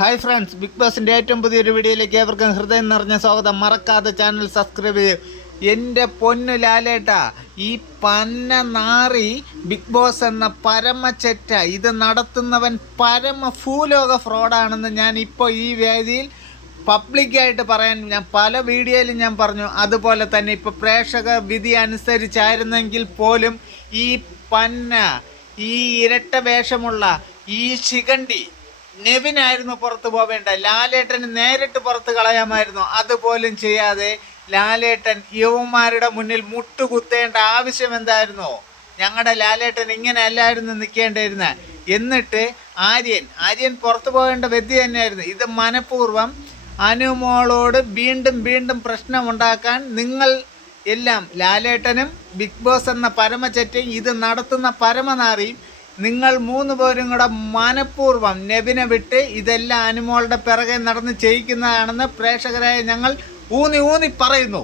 Hi friends, big ബോസിൻ്റെ ഏറ്റവും പുതിയൊരു വീഡിയോയിലേക്ക് ഏവർക്കും ഹൃദയം നിറഞ്ഞ സ്വാഗതം. മറക്കാതെ ചാനൽ സബ്സ്ക്രൈബ് ചെയ്യൂ. എൻ്റെ പൊന്നു ലാലേട്ട, ഈ പന്ന നാറി ബിഗ് ബോസ് എന്ന പരമചെറ്റ ഇത് നടത്തുന്നവൻ പരമ ഭൂലോക ഫ്രോഡാണെന്ന് ഞാൻ ഇപ്പോൾ ഈ വേദിയിൽ പബ്ലിക്കായിട്ട് പറയാൻ ഞാൻ പല വീഡിയോയിലും ഞാൻ പറഞ്ഞു. അതുപോലെ തന്നെ ഇപ്പോൾ പ്രേക്ഷക വിധി അനുസരിച്ചായിരുന്നെങ്കിൽ പോലും ഈ പന്ന, ഈ ഇരട്ട വേഷമുള്ള ഈ ശിഖണ്ഡി നെവിനായിരുന്നു പുറത്ത് പോവേണ്ട. ലാലേട്ടന് നേരിട്ട് പുറത്ത് കളയാമായിരുന്നു. അതുപോലും ചെയ്യാതെ ലാലേട്ടൻ യുവമാരുടെ മുന്നിൽ മുട്ടുകുത്തേണ്ട ആവശ്യം എന്തായിരുന്നു? ഞങ്ങളുടെ ലാലേട്ടൻ ഇങ്ങനെ അല്ലായിരുന്നു നിൽക്കേണ്ടിയിരുന്നത്. എന്നിട്ട് ആര്യൻ പുറത്തു പോകേണ്ട വ്യക്തി തന്നെയായിരുന്നു. ഇത് മനഃപൂർവ്വം അനുമോളോട് വീണ്ടും പ്രശ്നമുണ്ടാക്കാൻ നിങ്ങൾ എല്ലാം, ലാലേട്ടനും ബിഗ് ബോസ് എന്ന പരമചെറ്റയും ഇത് നടത്തുന്ന പരമനാറിയും നിങ്ങൾ മൂന്ന് പേരും കൂടെ മനഃപൂർവ്വം നെവിനെ വിട്ട് ഇതെല്ലാം അനുമോളുടെ പിറകെ നടന്ന് ചെയ്യിക്കുന്നതാണെന്ന് പ്രേക്ഷകരായ ഞങ്ങൾ ഊന്നി പറയുന്നു.